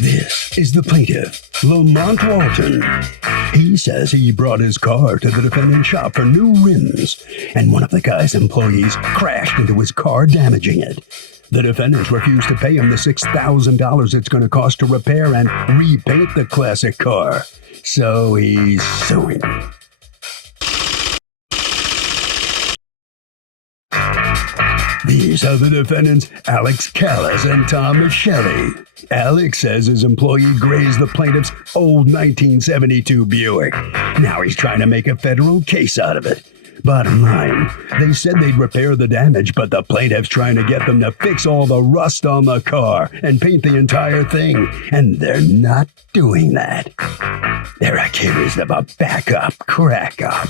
This is the plaintiff, Lamont Walton. He says he brought his car to the defendant's shop for new rims, and one of the guy's employees crashed into his car, damaging it. The defendants refused to pay him the $6,000 it's going to cost to repair and repaint the classic car. So he's suing. These are the defendants, Alex Callis and Tom Michelli. Alex says his employee grazed the plaintiff's old 1972 Buick. Now he's trying to make a federal case out of it. Bottom line, they said they'd repair the damage, but the plaintiff's trying to get them to fix all the rust on the car and paint the entire thing, and they're not doing that. They're accused of a backup crack-up.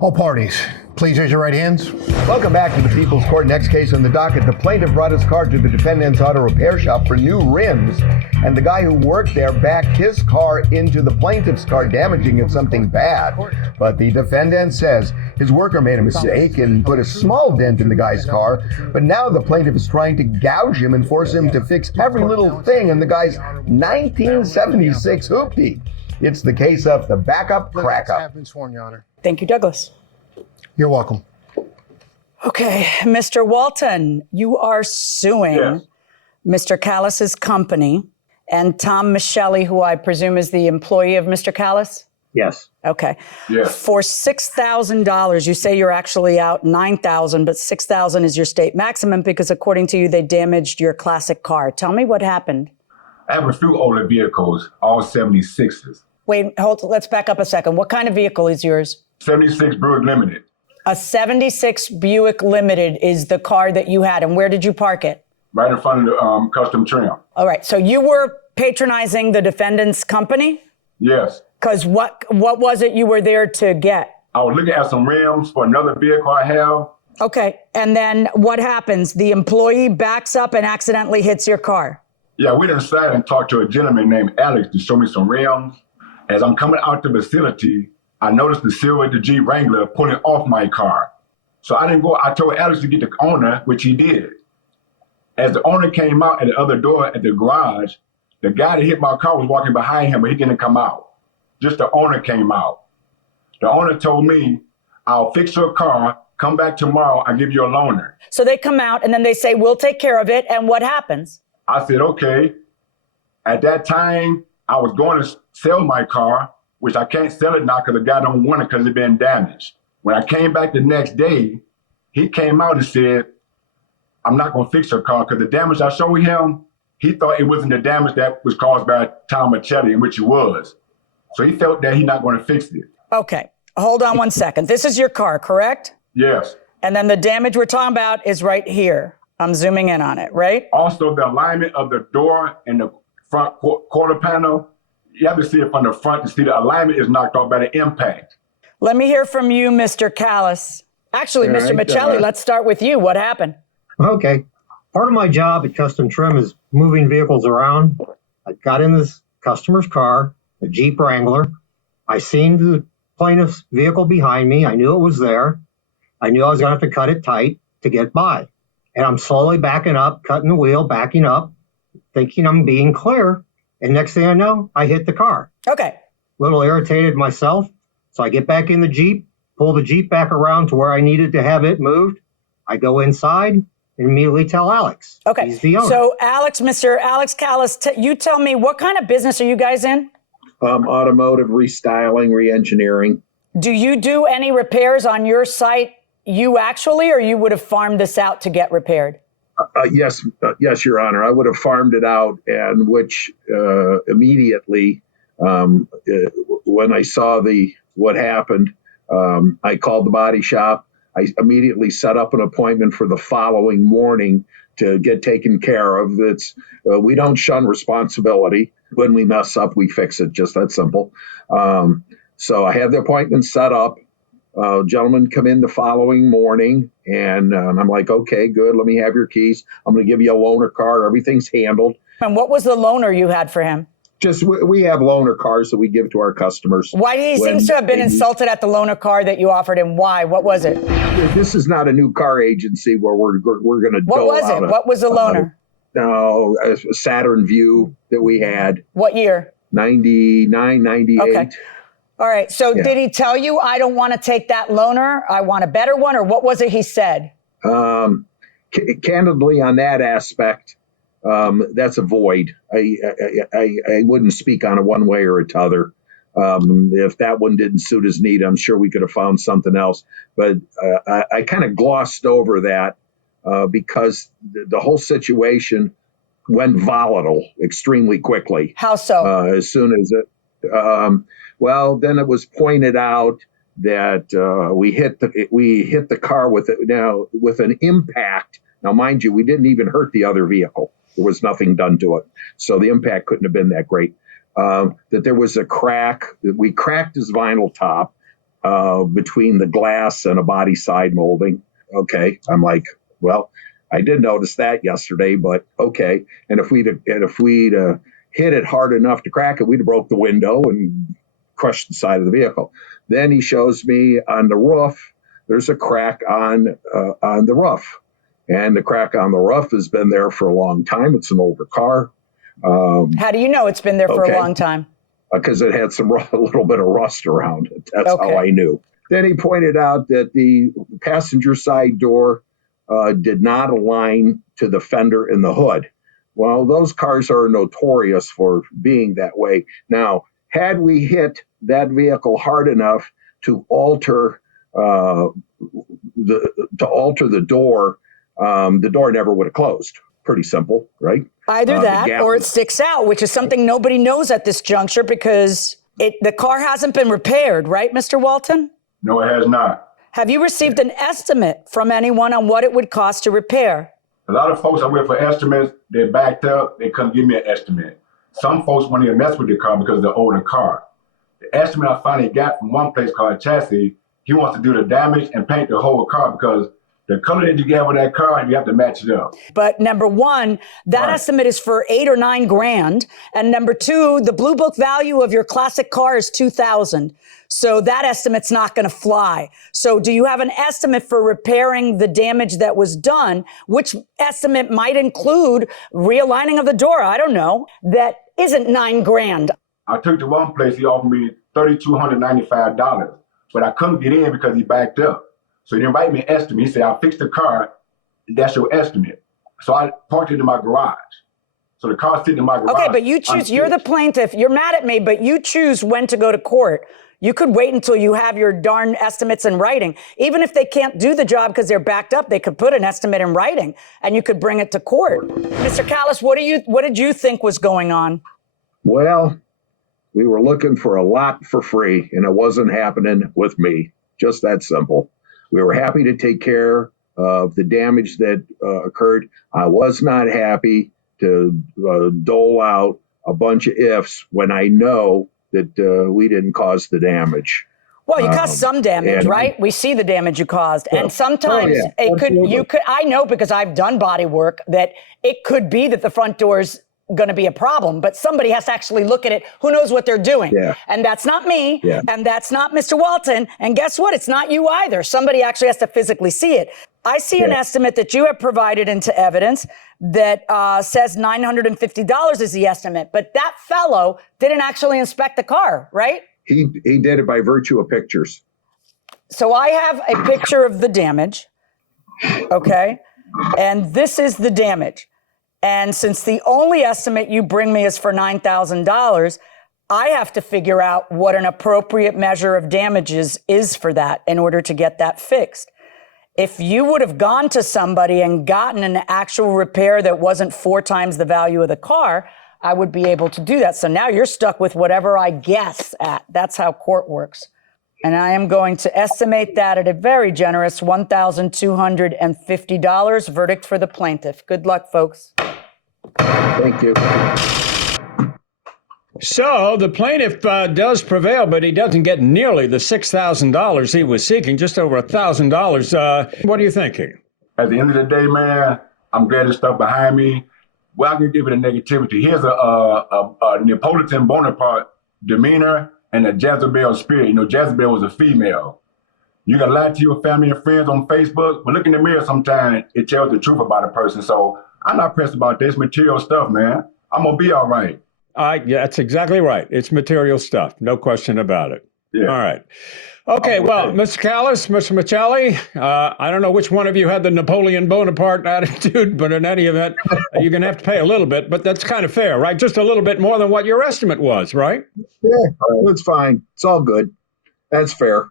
All parties, please raise your right hands. Welcome back to the People's Court. Next case on the docket. The plaintiff brought his car to the defendant's auto repair shop for new rims, and the guy who worked there backed his car into the plaintiff's car, damaging it something bad. But the defendant says his worker made a mistake and put a small dent in the guy's car, but now the plaintiff is trying to gouge him and force him to fix every little thing in the guy's 1976 hoopty. It's the case of the backup crack-up. Have been sworn, Your Honor. Thank you, Douglas. You're welcome. Okay, Mr. Walton, you are suing Mr. Callis's company and Tom Michelli, who I presume is the employee of Mr. Callis? Yes. Okay. Yes. For $6,000, you say you're actually out $9,000, but $6,000 is your state maximum because according to you, they damaged your classic car. Tell me what happened. I have a few older vehicles, all 76s. Wait, let's back up a second. What kind of vehicle is yours? 76 Buick Limited. A 76 Buick Limited is the car that you had. And where did you park it? Right in front of the custom trim. All right. So you were patronizing the defendant's company? Yes. Because what was it you were there to get? I was looking at some rims for another vehicle I have. Okay. And then what happens? The employee backs up and accidentally hits your car. Yeah, we done sat and talked to a gentleman named Alex to show me some rims. As I'm coming out the facility, I noticed the silver, the Jeep Wrangler, pulling off my car. So I didn't go. I told Alex to get the owner, which he did. As the owner came out at the other door at the garage, the guy that hit my car was walking behind him, but he didn't come out. Just the owner came out. The owner told me, I'll fix your car. Come back tomorrow. I'll give you a loaner. So they come out and then they say, we'll take care of it. And what happens? I said, okay. At that time, I was going to sell my car, which I can't sell it now because the guy don't want it because it's been damaged. When I came back the next day, he came out and said, I'm not going to fix your car because the damage I showed him, he thought it wasn't the damage that was caused by Tom Michelli, in which it was. So he felt that he's not going to fix it. Okay, hold on one second. This is your car, correct? Yes. And then the damage we're talking about is right here. I'm zooming in on it, right? Also, the alignment of the door and the front quarter panel, you have to see it from the front to see the alignment is knocked off by the impact. Let me hear from you, Mr. Callis. Actually, Mr. Michelli, let's start with you. What happened? Okay. Part of my job at Custom Trim is moving vehicles around. I got in this customer's car, a Jeep Wrangler. I seen the plaintiff's vehicle behind me. I knew it was there. I knew I was going to have to cut it tight to get by. And I'm slowly backing up, cutting the wheel, backing up, thinking I'm being clear. And next thing I know, I hit the car. Okay. A little irritated myself. So I get back in the Jeep, pull the Jeep back around to where I needed to have it moved. I go inside and immediately tell Alex. Okay. He's the owner. So Mr. Alex Callis, you tell me, what kind of business are you guys in? Automotive restyling, re-engineering. Do you do any repairs on your site, you actually, or you would have farmed this out to get repaired? Yes, Your Honor. I would have farmed it out, and which immediately, when I saw what happened, I called the body shop. I immediately set up an appointment for the following morning to get taken care of. We don't shun responsibility. When we mess up, we fix it. Just that simple. So I had the appointment set up. Gentlemen come in the following morning, and I'm like, okay, good. Let me have your keys. I'm going to give you a loaner car. Everything's handled. And what was the loaner you had for him? Just we have loaner cars that we give to our customers. Why he seems to have been insulted at the loaner car that you offered him? Why? What was it? This is not a new car agency where we're going to. What was it? What was the loaner? No, a Saturn View that we had. What year? 99, 98. Okay. All right. So did he tell you, I don't want to take that loaner, I want a better one, or what was it he said? Candidly, on that aspect, that's a void. I wouldn't speak on it one way or t'other. If that one didn't suit his need, I'm sure we could have found something else. But I kind of glossed over that because the whole situation went volatile extremely quickly. How so? As soon as it, then it was pointed out that we hit the car with an impact. Now, mind you, we didn't even hurt the other vehicle. There was nothing done to it, so the impact couldn't have been that great. That there was a crack. That we cracked his vinyl top between the glass and a body side molding. Okay, I'm like, well, I did notice that yesterday, but okay. And if we'd hit it hard enough to crack it, we'd have broke the window and crushed the side of the vehicle. Then he shows me on the roof, there's a crack on the roof. And the crack on the roof has been there for a long time. It's an older car. How do you know it's been there for a long time? Because it had a little bit of rust around it. That's how I knew. Then he pointed out that the passenger side door did not align to the fender in the hood. Well, those cars are notorious for being that way. Now, had we hit that vehicle hard enough to alter the door never would have closed. Pretty simple, right? Either that or it sticks out, which is something nobody knows at this juncture because the car hasn't been repaired, right, Mr. Walton? No, it has not. Have you received an estimate from anyone on what it would cost to repair? A lot of folks I went for estimates, they backed up, they couldn't give me an estimate. Some folks wanted to mess with the car because of the older car. The estimate I finally got from one place called Chassis, he wants to do the damage and paint the whole car because the color that you get with that car, you have to match it up. But number one, that estimate is for $8 or $9 grand. And number two, the Blue Book value of your classic car is $2,000. So that estimate's not going to fly. So do you have an estimate for repairing the damage that was done, which estimate might include realigning of the door? I don't know. That isn't $9 grand. I took to one place, he offered me $3,295, but I couldn't get in because he backed up. So he didn't write me an estimate. He said, I'll fix the car. That's your estimate. So I parked it in my garage. So the car's sitting in my garage. Okay, but you choose, you're the plaintiff. You're mad at me, but you choose when to go to court. You could wait until you have your darn estimates in writing. Even if they can't do the job because they're backed up, they could put an estimate in writing and you could bring it to court. Mr. Callis, what did you think was going on? Well, we were looking for a lot for free and it wasn't happening with me. Just that simple. We were happy to take care of the damage that occurred. I was not happy to dole out a bunch of ifs when I know that we didn't cause the damage. Well, you caused some damage, right? We see the damage you caused. And sometimes I know because I've done body work that it could be that the front door's going to be a problem, but somebody has to actually look at it. Who knows what they're doing? Yeah. And that's not me. Yeah. And that's not Mr. Walton. And guess what? It's not you either. Somebody actually has to physically see it. I see an estimate that you have provided into evidence that says $950 is the estimate, but that fellow didn't actually inspect the car, right? He did it by virtue of pictures. So I have a picture of the damage, okay? And this is the damage. And since the only estimate you bring me is for $9,000, I have to figure out what an appropriate measure of damages is for that in order to get that fixed. If you would have gone to somebody and gotten an actual repair that wasn't 4 times the value of the car, I would be able to do that. So now you're stuck with whatever I guess at. That's how court works. And I am going to estimate that at a very generous $1,250. Verdict for the plaintiff. Good luck, folks. Thank you. So the plaintiff does prevail, but he doesn't get nearly the $6,000 he was seeking, just over $1,000. What are you thinking? At the end of the day, man, I'm glad there's stuff behind me. well, I can give it a negativity. Here's a Napoleon Bonaparte demeanor and a Jezebel spirit. You know, Jezebel was a female. You can lie to your family and friends on Facebook, but look in the mirror sometimes, it tells the truth about a person. So I'm not pressed about this material stuff, man. I'm going to be all right. Yeah, that's exactly right. It's material stuff. No question about it. Yeah. All right. Okay, well, Mr. Callis, Mr. Michelli, I don't know which one of you had the Napoleon Bonaparte attitude, but in any event, you're going to have to pay a little bit, but that's kind of fair, right? Just a little bit more than what your estimate was, right? Yeah, that's fine. It's all good. That's fair.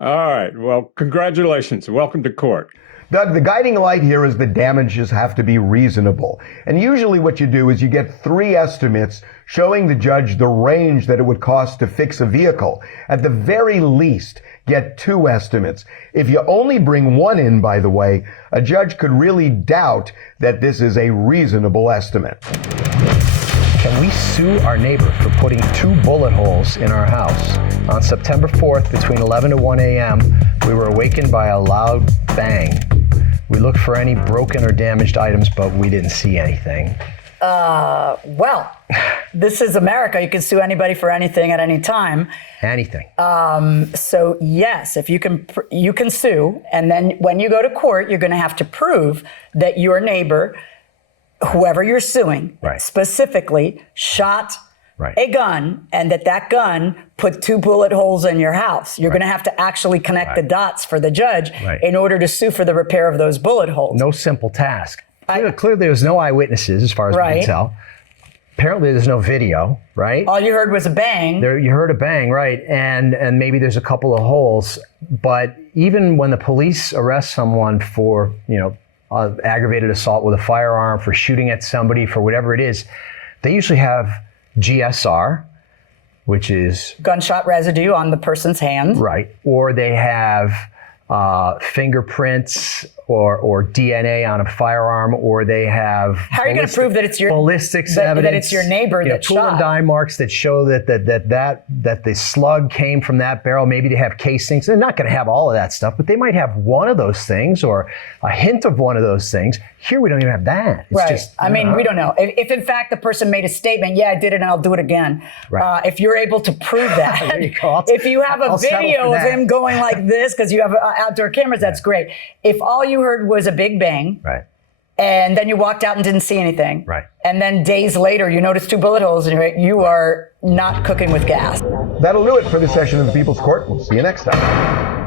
All right. Well, congratulations. Welcome to court. Doug, the guiding light here is the damages have to be reasonable. And usually what you do is you get 3 estimates showing the judge the range that it would cost to fix a vehicle. At the very least, get 2 estimates. If you only bring 1 in, by the way, a judge could really doubt that this is a reasonable estimate. Can we sue our neighbor for putting 2 bullet holes in our house? On September 4th, between 11 to 1 a.m., we were awakened by a loud bang. We looked for any broken or damaged items, but we didn't see anything. Well, this is America. You can sue anybody for anything at any time. Anything. So yes, if you can sue, and then when you go to court, you're going to have to prove that your neighbor, whoever you're suing, Right. specifically shot Right. a gun, and that gun put 2 bullet holes in your house. You're Right. going to have to actually connect the dots for the judge Right. in order to sue for the repair of those bullet holes. No simple task. Clearly, there was no eyewitnesses, as far as we Right. can tell. Apparently, there's no video, right? All you heard was a bang. You heard a bang, right? And maybe there's a couple of holes. But even when the police arrest someone for, aggravated assault with a firearm, for shooting at somebody, for whatever it is, they usually have GSR, which is Gunshot residue on the person's hand. right, or they have fingerprints or DNA on a firearm, or they have How are you going to prove that it's your ballistics that evidence, it's your neighbor that tool and shot? die marks that show that the slug came from that barrel. Maybe they have casings. They're not going to have all of that stuff, but they might have one of those things or a hint of one of those things. Here we don't even have that. It's Right. just, I mean, we don't know. If in fact the person made a statement, yeah, I did it and I'll do it again. Right. If you're able to prove that, There you go. if you have a I'll settle video for of that. him going like this because you have outdoor cameras, that's great. If all you heard was a big bang, right. and then you walked out and didn't see anything, Right. and then days later you noticed 2 bullet holes, and you are not cooking with gas. That'll do it for this session of the People's Court. We'll see you next time.